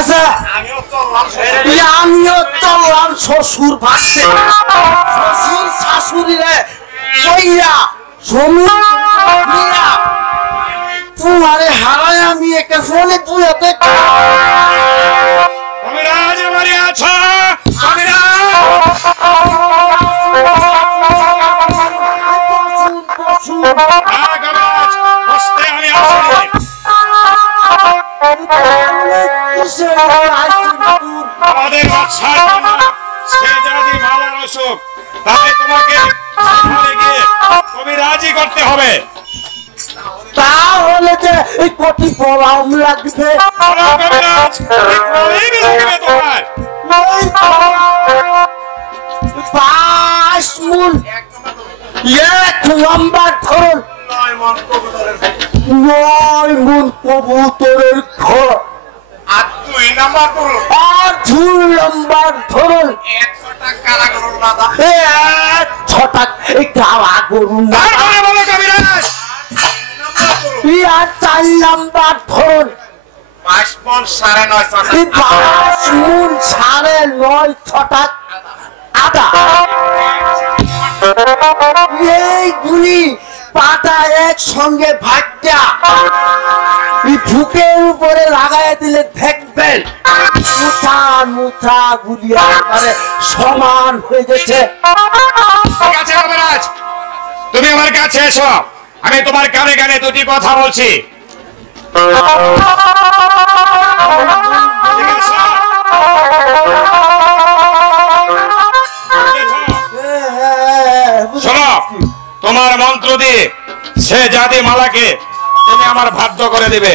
আছে আমিও চললাম শ্বশুর ভাবছে শ্বশুর শাশুড়ি রে তোমারে হারায় আমি একে ফোনে তুই এতে আমাদের সে যদি মালার অসুখ তাহলে তোমাকে গিয়ে কবিরাজি করতে হবে তাহলে যে এই কোটি পলাম লাগবে পাঁচ মূল এক লম্বা ধরুন 9 মূল কবুতরের ঘর আর 2 নম্বর ধরুন 6 টাকা এই কালা গরু না 4 নম্বর ধরুন 5 মণ 9.5 টাকা আদা এইগুলি পাতা একসঙ্গে ভাজা বুকের উপরে লাগাই দিলে দেখবেন মুঠা মুঠা গুলিয়া সমান হয়ে গেছে। ঠিক আছে কবিরাজ, তুমি আমার কাছে এসো, আমি তোমার কানে কানে দুটি কথা বলছি। শোনো, তোমার মন্ত্র দিয়ে সে জাতি মালাকে তুমি আমার বাধ্য করে দিবে,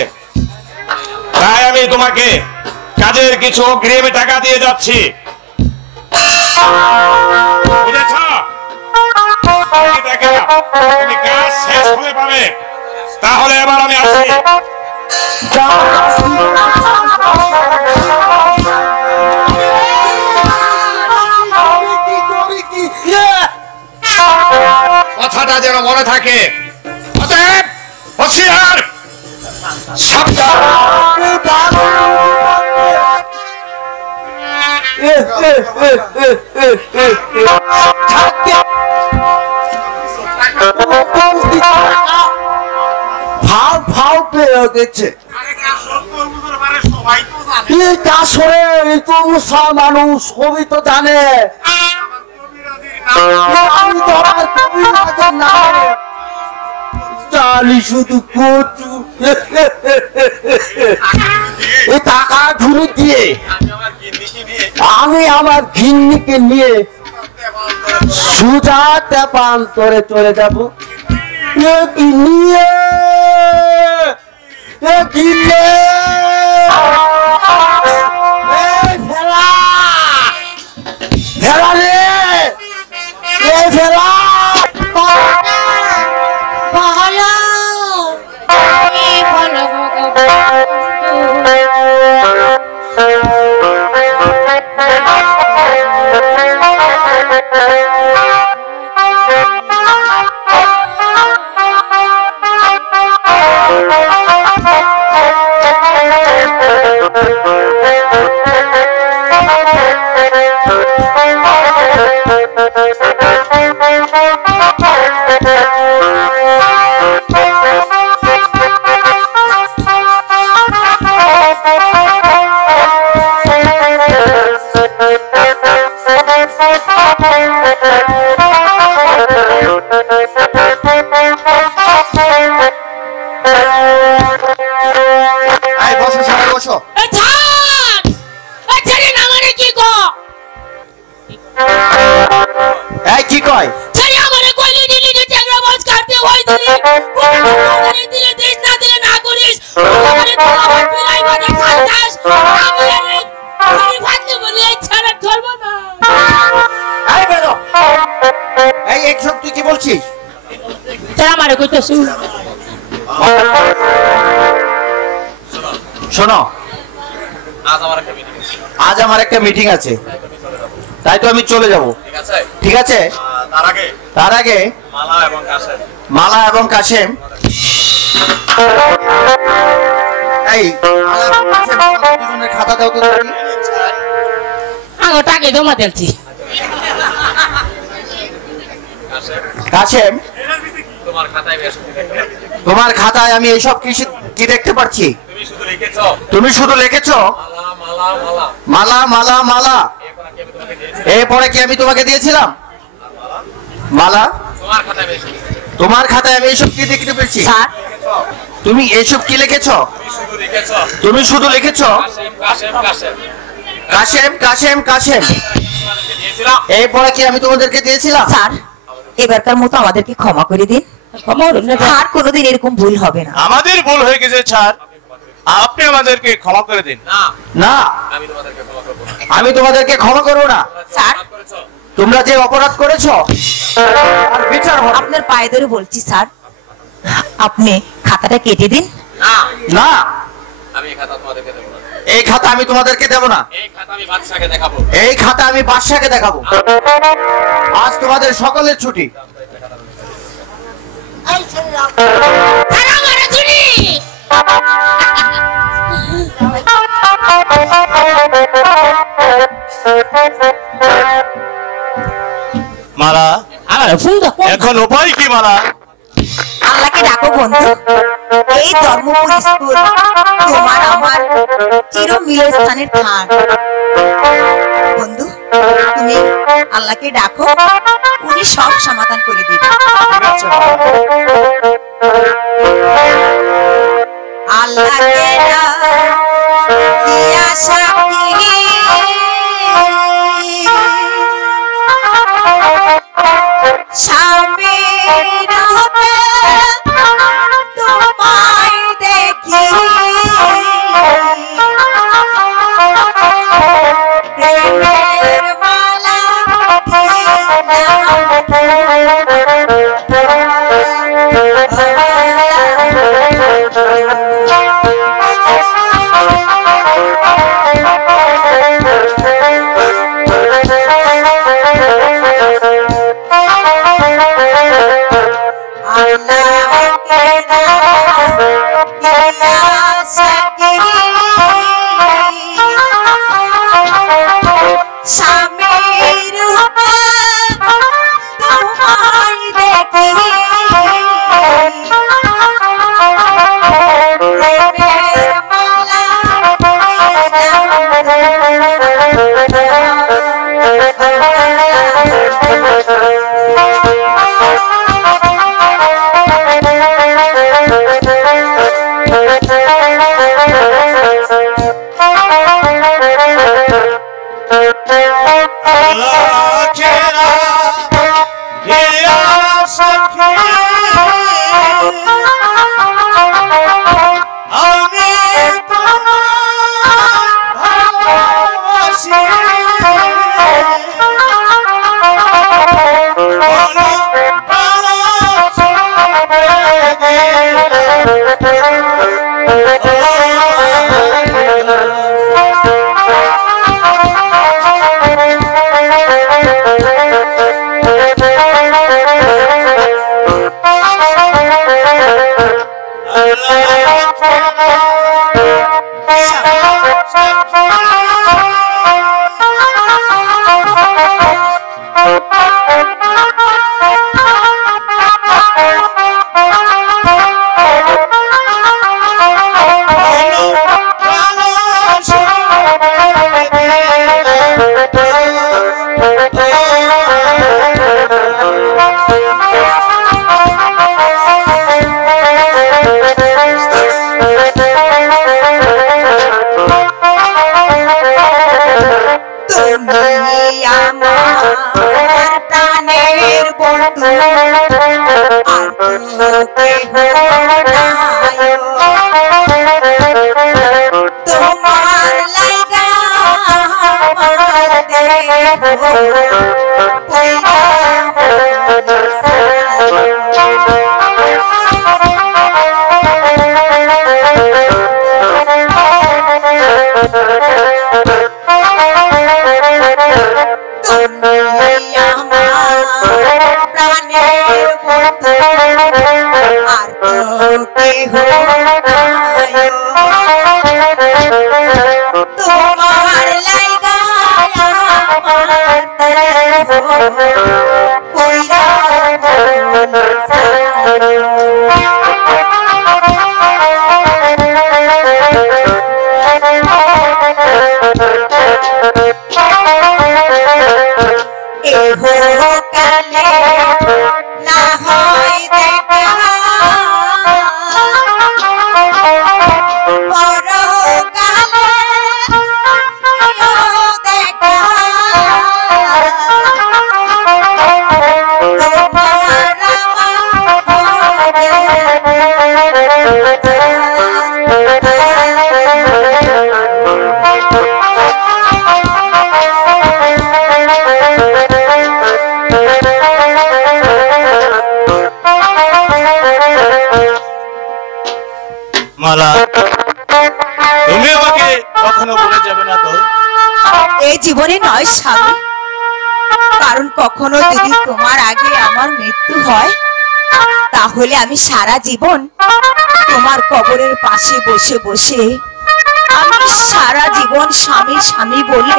তাই আমি তোমাকে কাজের কিছু অগ্রিম টাকা দিয়ে যাচ্ছি, বুঝেছ? তুমি কাজ শেষ হলে পাবে। তাহলে এবার আমি আসি। কথাটা যেন মনে থাকে। অতএব হুঁশিয়ার, সাবধান। ভাও ভাও পেয়ে গেছে মানুষ সবই তো জানে। আমি তো আমার কবিরাজের নামে জানি শুধু কচু এই টাকা ঘুরে দিয়ে আমি আমার ঘিন্নিকে নিয়ে সুজা তেপান্তরে চলে যাবো। নিয়ে ফেলা ফেলা রে ফেলা শোনো, আজ আমার একটা মিটিং আছে, তাই তো আমি চলে যাব। ঠিক আছে, তার আগে মালা এবং কাশেম এই জীবনের খাতা দাও তো দেখি। আগো টাকে জমা দিয়েছি। কাশেম, তোমার খাতায় আমি এইসব কি দেখতে পাচ্ছি? তুমি শুধু লিখেছো মালা মালা মালা। এরপরে কি আমি তোমাকে দিয়েছিলাম মালা? তোমার খাতায় আমি এইসব কি দেখতে পেয়েছি? স্যার, তুমি এইসব কি লিখেছো? তুমি শুধু লিখেছো কাশেম কাশেম কাশেম। এরপরে কি আমি তোমাদেরকে দিয়েছিলাম? স্যার, এবারকার মতো আমাদেরকে ক্ষমা করে দিন। ক্ষমা করুন না স্যার। আর কোনোদিন এরকম ভুল হবে না। আমাদের ভুল হয়ে গেছে স্যার, আপনি আমাদেরকে ক্ষমা করে দিন। না, আমি তোমাদেরকে ক্ষমা করবো না। স্যার, তোমরা যে অপরাধ করেছো আর বিচার হবে। আপনার পায়ে ধরে বলছি স্যার, আপনি খাতাটা কেটে দিন। না, এই খাতা আমি তোমাদেরকে দেব না। এই খাতা আমি বাদশাকে দেখাবো। আজ তোমাদের সকলের ছুটি। তারা মারা চুরি। মালা, আমার ফোনটা কোন? এখন উপায় কি মালা? আল্লাহকে ডাকো বন্ধু। এই ধর্মপুর স্কুল তোমার আমার চির মিলস্থানের স্থান। বন্ধু, তুমি আল্লাহকে ডাকো, উনি সব সমাধান করে দিবেন। আল্লাহকে ডাকিয়া সাথী স্বামীর রূপে তোমায় দেখি, প্রেমের মালা দিলাম। কখনো ভুলে যাবে না তো? এই জীবনে নয় স্বামী, কারণ কখনো যদি তোমার আগে আমার মৃত্যু হয় তাহলে আমি সারা জীবন তোমার কবরের পাশে বসে বসে আমি সারা জীবন স্বামী স্বামী বলে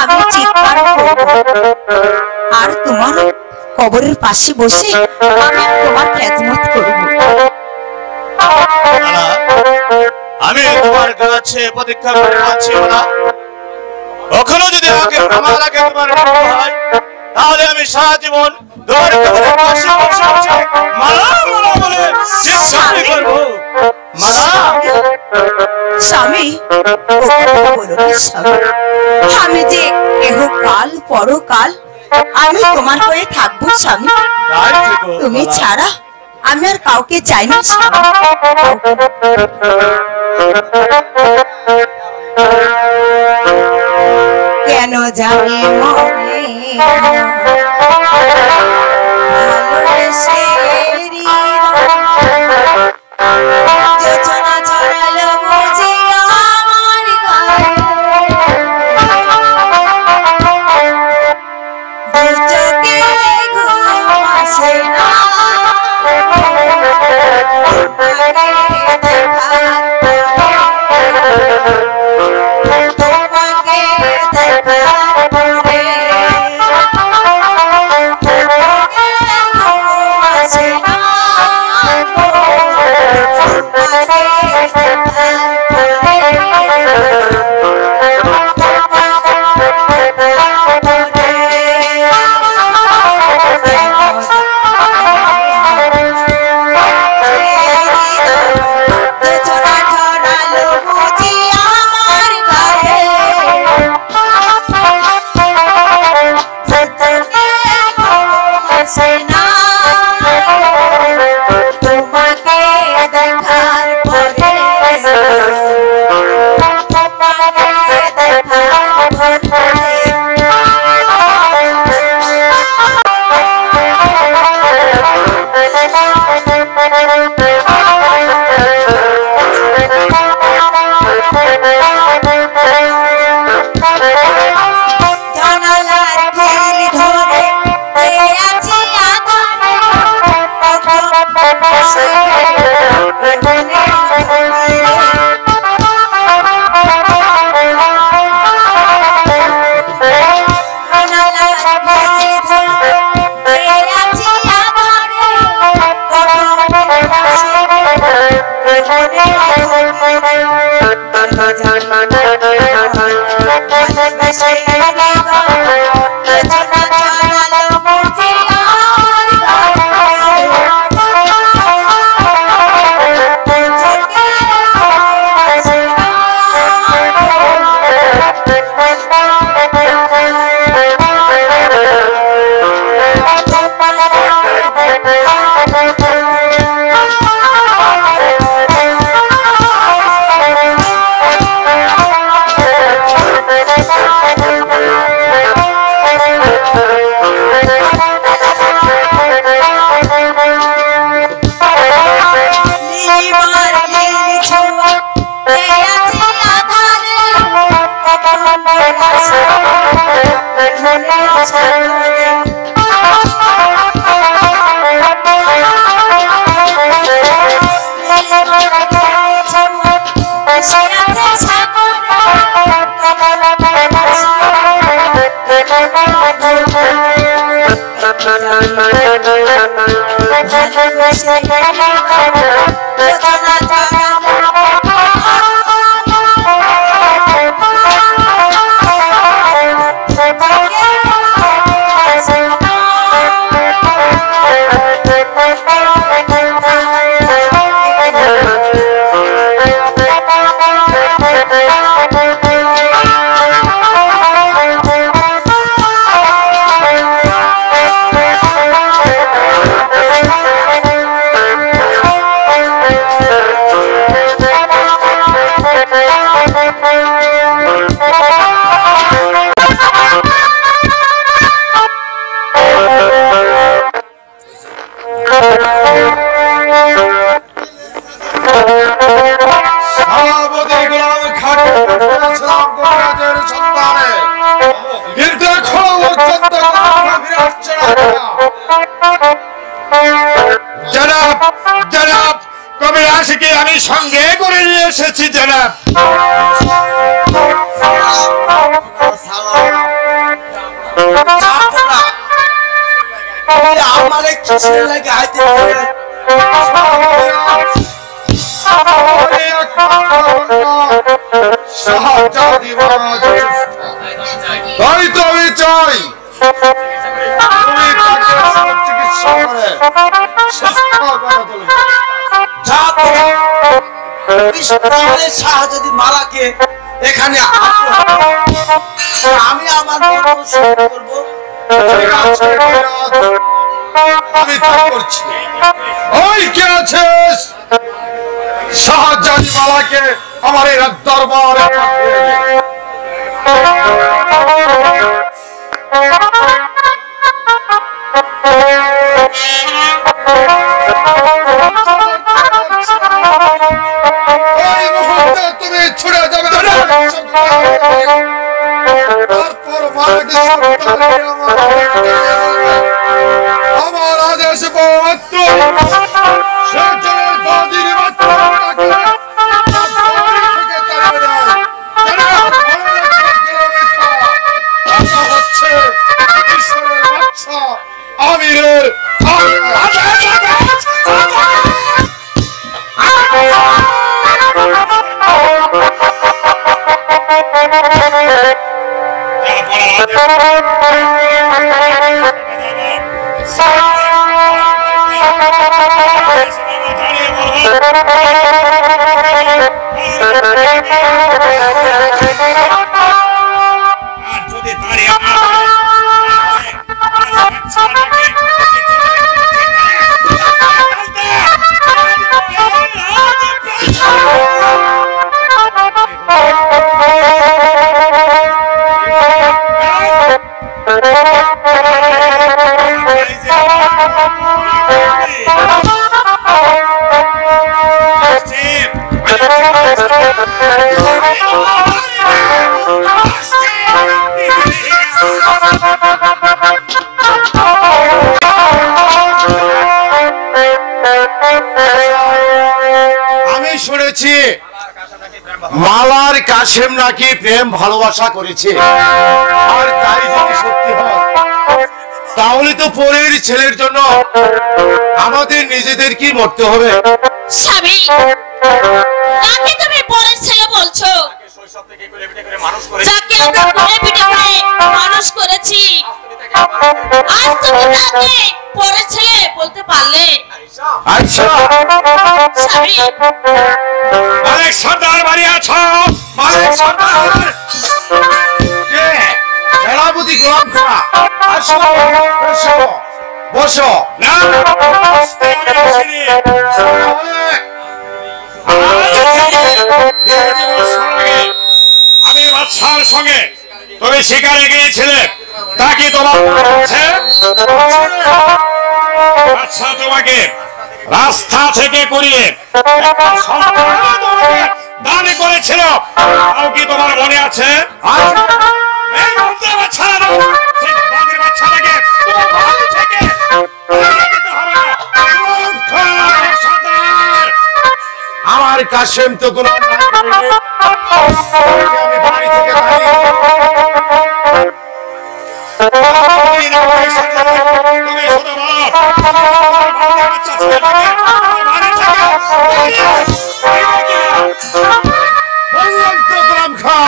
আমি চিৎকার করব, আর তোমার কবরের পাশে বসে আমি তোমার খেদমত করব। মালা, আমি তোমার কাছে প্রতীক্ষা করে আছি মালা। কখনো যদি আমার আগে তোমার মৃত্যু হয় তাহলে আমি সারা জীবন তোমার কবরের পাশে বসে বসে মালা মালা বলে চিৎকার করব। মালা, স্বামী, বলো না স্বামী, আমি যে এহকাল পরকাল আমি তোমার হয়ে থাকবো স্বামী। তাই থেকো তুমি মালা। ছাড়া আমি আর কাউকে চাই না স্বামী, কাউকে না। কেন জানি মনে ভালোবেসে যোজনা ছড়ালো বুঝি আমার গায়ে, দু চোখে ঘুম আসে না তোমাকে দেখার পরে, তোমাকে দেখার পরে ঘুম আসে না তোমাকে দেখার পরে, জানালার খিল ধরে আছি আধারে, সভাপতি গোলাম খান দাসীকে আমি সঙ্গে করে নিয়ে এসেছি জনাব। আমার কিসের লাগে আইতে তাই তো আমি চাই তুমি তাকে চিকিৎসা করে সুস্থ করে তোলো। শাহ যদি মালাকে এখানে আমি আমার করবো। ঠিক আছে, আমি তাই করছি। ওই কে আছিস? শাহজাদি মালাকে আমার এই দরবারে পাঠিয়ে দে। এই মুহূর্তে তুমি ছুড়ে যাবে, তারপর মালাকে আমার আদেশ মাত্র সে জনের বাদির বাচ্চাটাকে হচ্ছে ঈশ্বরের বাচ্চা আমিরের আমি শুনেছি মালার কাশেম নাকি প্রেম ভালোবাসা করেছে, আর তাই যদি সত্যি হয় তাহলে তো পরের ছেলের জন্য আমাদের নিজেদের কি মরতে হবে। স্বামী, কাকে তুমি পরের ছেলে বলছো? যাকে আমরা কোলে পিঠে করে মানুষ করেছি, আজ তুমি তাকে পরের ছেলে বলতে পারলে? আচ্ছা, স্বামী, মালিক সর্দার বাড়ি আছো? মালিক সর্দার কে? সেনাপতি গোলাম খাঁ, আসো, বসো, বসো। না, আসতে বলেছিলি। আমি বাদশার সঙ্গে তুমি শিকারে গিয়েছিলে, তা কি তোমার আছে? বাদশা তোমাকে রাস্তা থেকে করিয়ে একটা সন্তান তোমাকে দান করেছিল, তাও কি তোমার মনে আছে? এই মুহূর্তে বাদশারা দাও, সেই বাঘের বাচ্চাটাকে তোমার বাড়ি থেকে তাড়িয়ে দিতে হবে। সর্দার, আমার কাশেম তো কোনো অন্যায় করেনি, আমি বাড়ি থেকে তাড়িয়ে দেব। তুমি শুধু বলো, তোমার বাঘের বাচ্চা ছেলেটাকে তোমার বাড়ি থেকে তাড়িয়ে বললাম তো গোলাম খাঁ,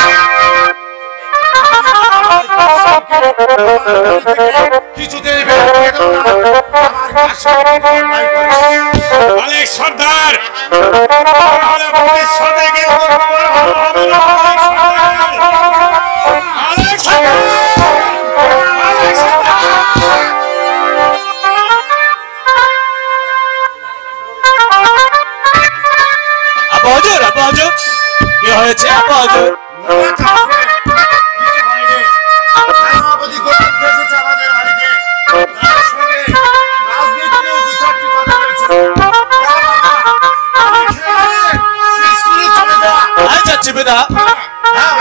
কিছুতেই বের করে দেব না। আমার কাশেম কোনো অন্যায় করেনি। মালিক সর্দার, তাহলে ভবিষ্যতে কিন্তু তোমার ভালো হবে না। মালিক সর্দার, মালিক সর্দার। আব্বা হুজুর, আব্বা হুজুর, কি হয়েছে আব্বা হুজুর? সেনাপতি গোলাম খাঁ এসেছে আমাদের বাড়িতে, তার সঙ্গে রাজনীতি নিয়েও দু চারটি কথা হয়েছে। স্কুলে চলে যা। আয় যাচ্ছি বেদা। হ্যাঁ,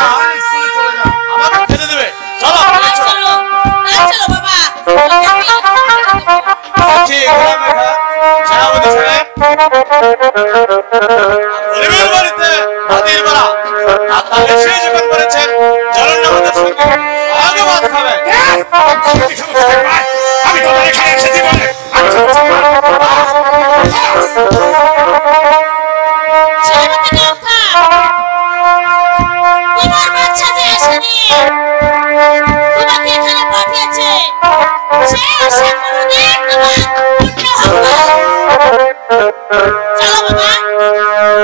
স্কুলে চলে যা। আমাকে খেতে দেবে? চলো আজ চলো, আজ চলো বাবা। ঠিক, গোলাম খাঁ, সেনাপতি সাহেব। আপনার এসে যখন করেছেন চলুন না আমাদের সঙ্গে আগে ভাত খাবেন। আমি তো এখানে এসেছি বলে ছেলেটাকে দেখা তোমার বাচ্চা যে আসেনি তোমাকে এখানে পাঠিয়েছে সে আশা কোনোদিন তোমার পূর্ণ হবে না। চলো বাবা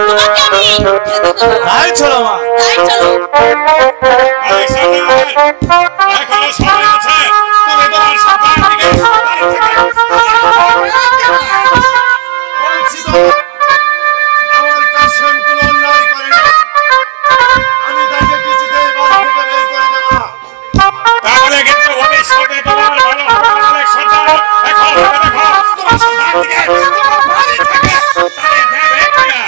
তোমাকে আমি খেতে দেবো। তাই চলো মা। তাই চলো। এখনো সময় আছে, তুমি তোমার সন্তানের দিকে বাড়ি থেকে বলছি তো, আমার কাশেম কোনো অন্যায় করেনি। আমি তাকে কিছুতেই বাড়ি থেকে বের করে দেব না। তাহলে কিন্তু ভবিষ্যতে তোমার ভালো অনেক সন্তান এখন ভেবে দেখো তোমার সন্তান দিকে তোমার বাড়ি থেকে তাড়িয়ে দেবে কিনা।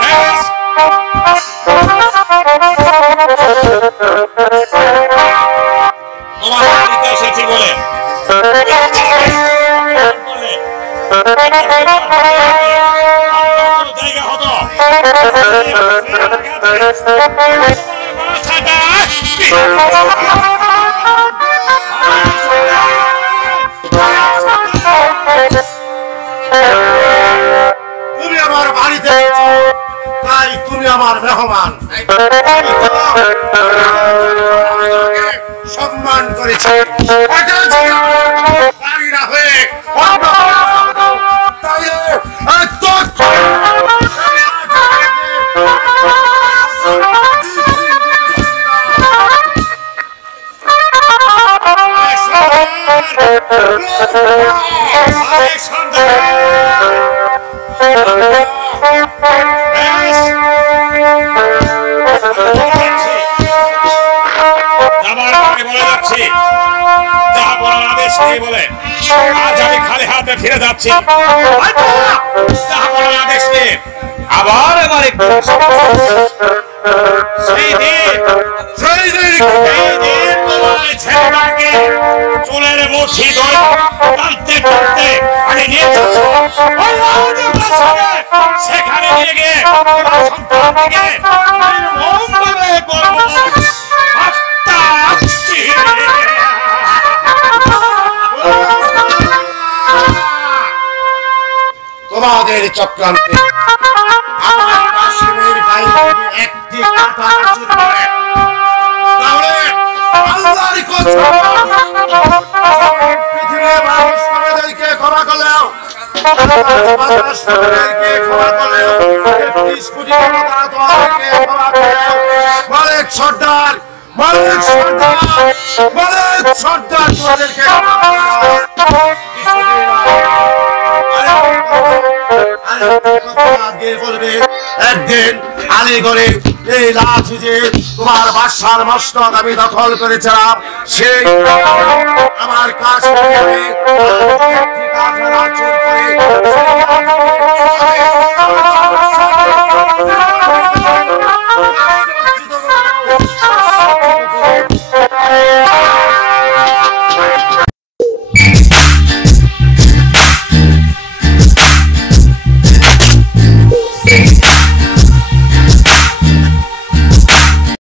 বেশ, তোমার বাড়িতে এসেছি বলে জায়গা হতো তুমি আমার বাড়িতে এসেছো, তাই তুমি আমার মেহমান। আমি তো তোমাকে সম্মান করেছি। এটা যে আমার বাড়ি না হয়ে অন্য কোথাও, তাই এত আজ আমি খালি হাতে ফিরে যাচ্ছি। আদেশ নিয়ে আবার আমার সেই দিন তোমার ছেলেটাকে চুলের মুঠি ধরে টানতে টানতে আমি নিয়ে যাচ্ছি সেখানে নিয়ে গিয়ে তোমার সন্তানকে নির্মমভাবে করবো হত্যা। তোমাদের চক্রান্তে আমার কাশেমের গায়ে যদি একটি কাঁটা আঁচড় পড়ে, তাহলে আল্লাহর কসম পৃথিবীর মানুষ তোমাদেরকে ক্ষমা করলেও, তোমাদেরকে ক্ষমা করলেও, ৩০ কোটি জনতা তোমাদেরকে ক্ষমা করলেও, মালিক সর্দার তোমাদেরকে ক্ষমা করলেও একদিন আলীগড়ে এই লাঠি যে তোমার বাদশার মস্তক আমি দখল করেছিলাম, সেই আমার কাছ থেকে